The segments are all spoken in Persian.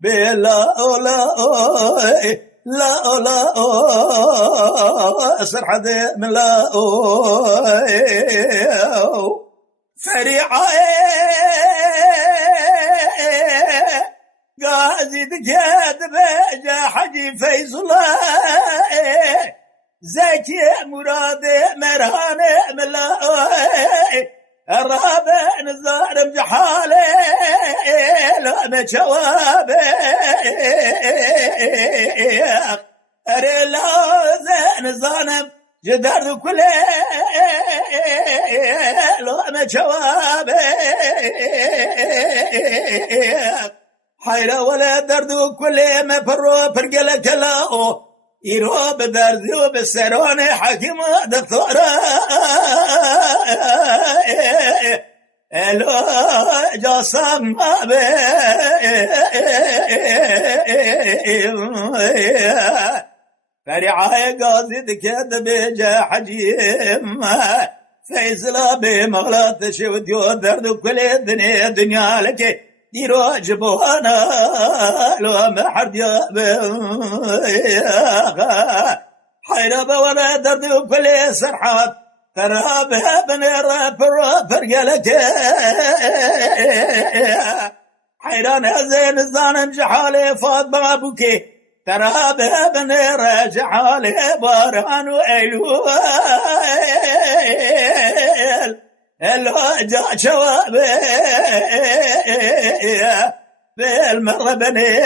بلا لا لا سرحد من لا فريعة قاعد كاتب جا حجي فيصل الله زكي مراد مرهان ملا الرابع نزار بجحاله لا مجواب اريلا زين زانم جدار كله لا مجواب حيرة ولا درد كله ما فرو فرقله كلاو يروب دردو بالسرون حكيم دكتورة الو جاسم فرعاي قاصد كذب جا حجيم فيصل بمغلط شوت درد كل الدنيا دنيا لك يرو جبوانا لو ما حد حيرب ولا درد كل سرحات ترابها بنير فرقلك حيران هزين الزانم جحالي فاطمة بوكي ترابها بنير جحالي باران وإلو الوجع شواب بالمرة بني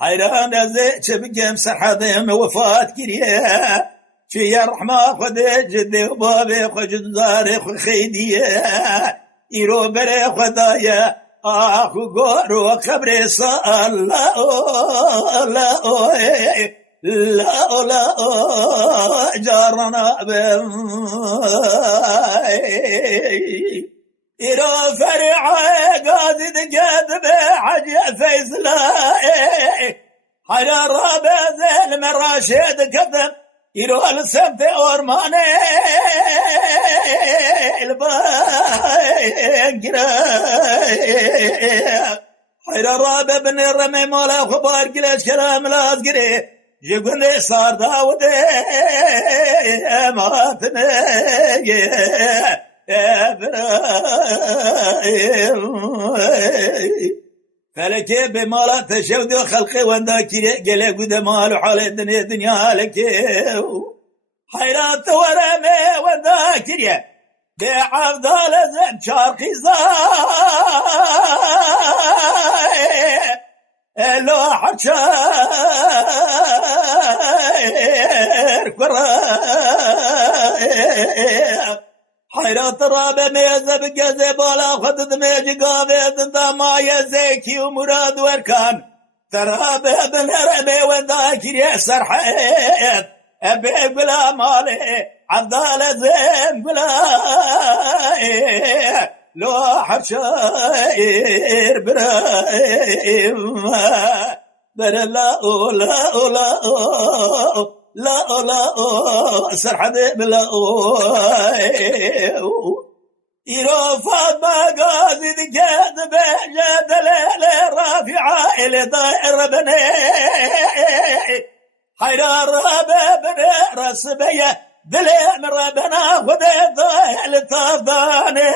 حيران زيت بقيم سرحضيم وفات كريه شي الرحمة خد جدي وبابي خد زاري خد خيديه يرو بري خدايا اخو قورو خبري صال لا لا جارنا إلى فرع قاصد كذب حج فيصل حجر رابع من راشد كذب إلى السبت أورماني الباقرة حجر رابع بن الرمي مولا خبار قلاش كلام لازقري جبني صار داود ماتنا يا فلك بمالا تشود خلقي واندا كيري قلي قد مال حال الدنيا دنيا لك حيرات ورمي واندا كيري بعبد لازم شارقي زاي لو حشار كراي حيرات رابع ميزة بقزي بالا خدد ميجي قابد انتا ما يزيكي ومراد وركان ترابع بن هرمي ونداكي يسر حيث ابي بلا مالي عبدالة زين بلا لو حشاير برايم بلا لا لا لا سرحد بلا يروفات ما قاصد كذب جاد ليلة رافعة إلى دائر بني حيرار رابع بني رسبية دلي من ربنا خذي ضايل تفضاني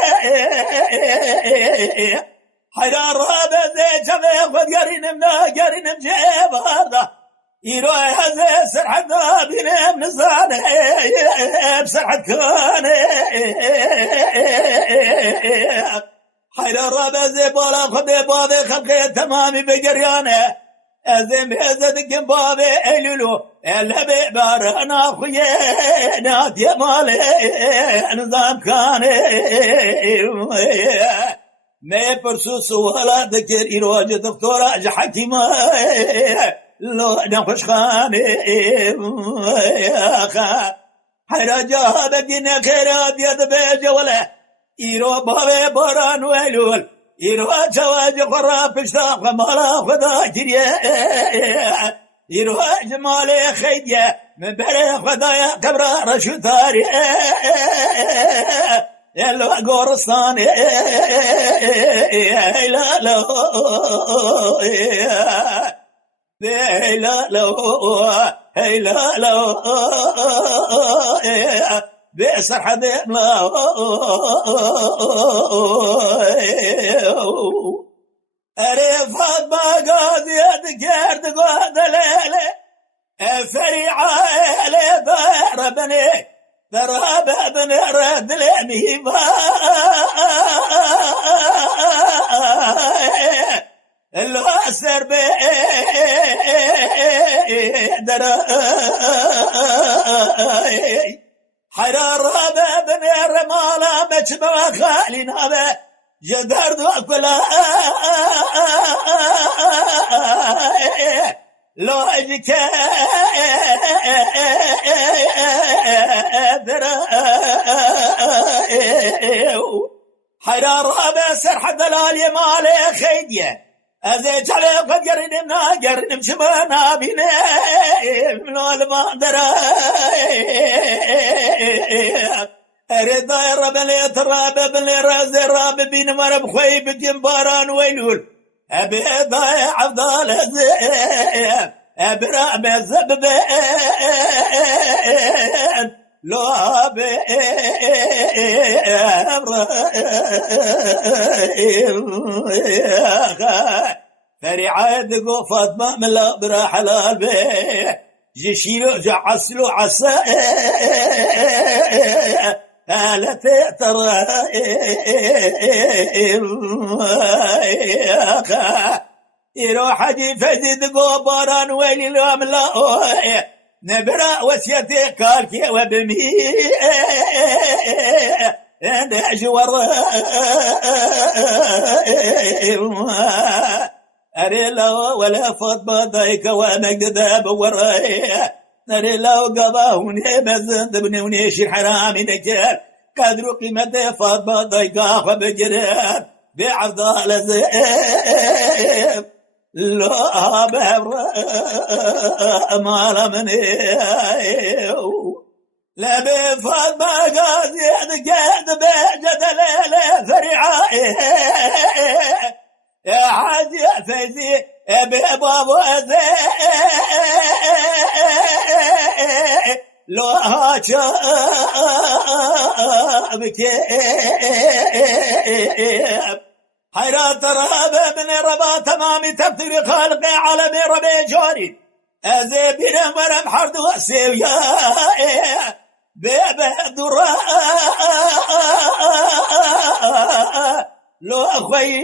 حيرار رابع زي جميع خذ قرين منا قرين مجيب هذا يروي هذا سرحد بينا بنزاني بسرحد كاني حيرار رابع زي بالا خذي بابي خلقي تمامي بجرياني أزم هزدك بابي إلولو اللبي بارنا خويا نات يا مالي نظام كاني ما برسوس ولا ذكر إروج دكتورة حكيمة لو نخش خاني حرجة بدينا خيرات يد بجوله إيرو بابي باران ويلول إيرو جواج خراب بشتاق مالا خدا كريه إيرو جمالي خيدية من بري خدايا كبرى رشو ثاري يلو قرصان لا لا لا لا لا بيسر حديم لا أريفات ما قاضي أذكر تقعد ليلة فريعة إلي ضير بني ضرب ابن رد الاميبا الواسر بيدر حرار ابن رمالا مجمع خالنا جدر دوكلا لو اجك حرار بسر حد الالي مالي خيديه ازيج على قدر ناقر نمشي ما بينا من المقدر رضا رب لي تراب بلي راز راب بين مرب خوي بجنباران ويلول ابي ضايع عبدال الزين ابرع بزبب لو ابي فريعة دقو فاطمة من لا برا حلال بيه جيشيلو جعسلو عسا لا ترى يروح حجي فزيد قبران ويلي لهم لا نبرا وسيتي قالكي وبمي نجور أري لو ولا فاطمة ضيك ومجد بوراي أري لو قضاوني بزند بنوني شي حرامي نكر قدروا قيمة فاطمة ضيك وبجرب بعضال زيب لا بهر ما مني لا بفاطمة قاضي قد بجد ليلة فرعاي يا حاجي فيزي بابو زي لو هاجا بكيب حيرات رابة من ربا تمامي تبتري خالقي عالمي ربي جوري أزي بنا مرم حرد وسيويا بيبه درا لو أخوي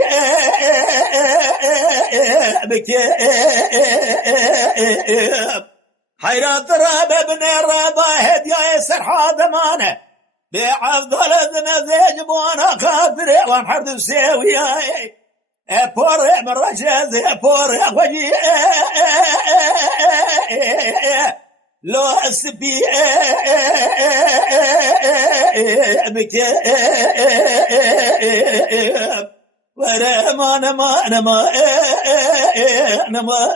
بكيب حيرات رابة بن رابا هديا يسر حادمانه بعفضل الزمزيج بوانا خاطري وانحرد بسيويا بوري من رجاز بوري أخوي لو أسبي بكيب ورا ما نما نما نما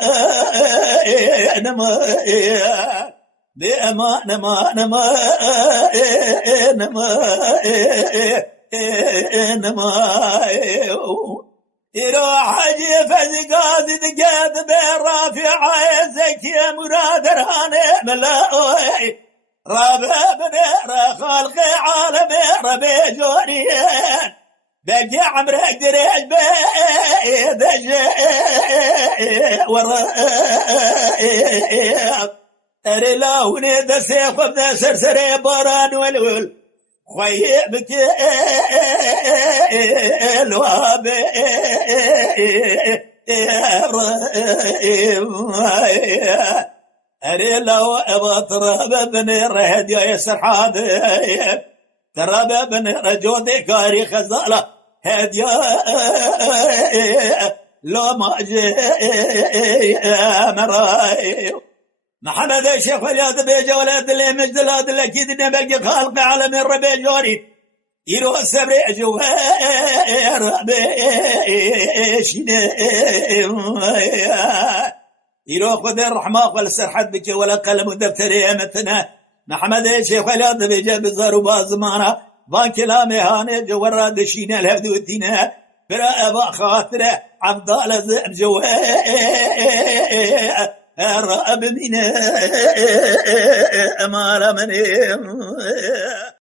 نما بأما نما نما نما نما يروح حجي فزقاز دقاد برافع زكي مراد راني ملاوي رابع بنير خالق عالم ربي جوريان بقي عمرك دريج بيدج ورا أري لاوني دا سيخ وبدا سرسري باران والول خيبك الواب أري لو أبطرب بني رهد يا يسر حاد ترب بني رجودي كاري خزالة هديا لو ما جي مراي محمد الشيخ ولاد بيجا ولاد اللي مجدلاد اللي اكيد انه باقي خالق عالم الربي جوري يرو السبري جوهر بيشنا يرو خذ الرحمة والسرحد بك ولا قلم ودفتر يمتنا محمد الشيخ ولاد بيجا بزار وبازمانا van kelamê hanê cewera dişîne levdûtîne bira eva xatire عبدال زمجو رأب من أمال من